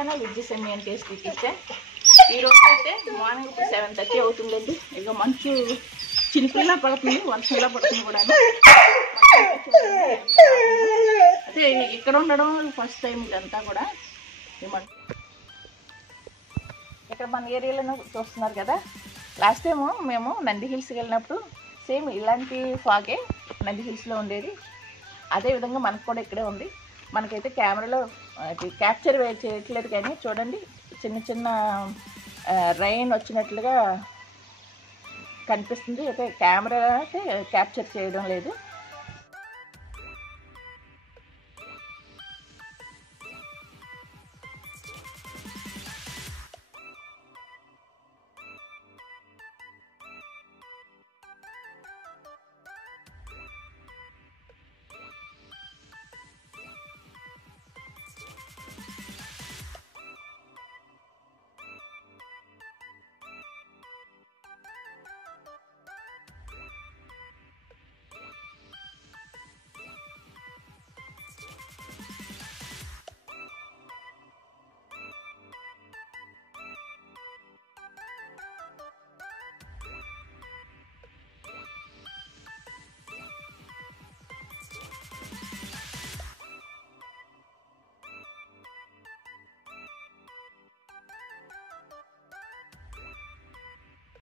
Telangana veg semi and tasty kitchen. ఈరోజు అయితే morning ఇప్పుడు 7:30 అవుతుందండి. ఇక మంచు చినుకుల్లా పడుతుంది, వర్షంలా పడుతుంది కూడా. అయితే ఇక్కడ ఉండడం ఫస్ట్ టైం ఇదంతా కూడా. ఇక్కడ మన ఏరియాలో చూస్తున్నారు కదా, లాస్ట్ టైము మేము నంది హిల్స్కి వెళ్ళినప్పుడు సేమ్ ఇలాంటి ఫాగే నంది హిల్స్లో ఉండేది. అదేవిధంగా మనకు కూడా ఇక్కడే ఉంది. మనకైతే కెమెరాలో క్యాప్చర్ చేయట్లేదు, కానీ చూడండి చిన్న చిన్న రైన్ వచ్చినట్లుగా కనిపిస్తుంది. అయితే కెమెరా అయితే క్యాప్చర్ చేయడం లేదు.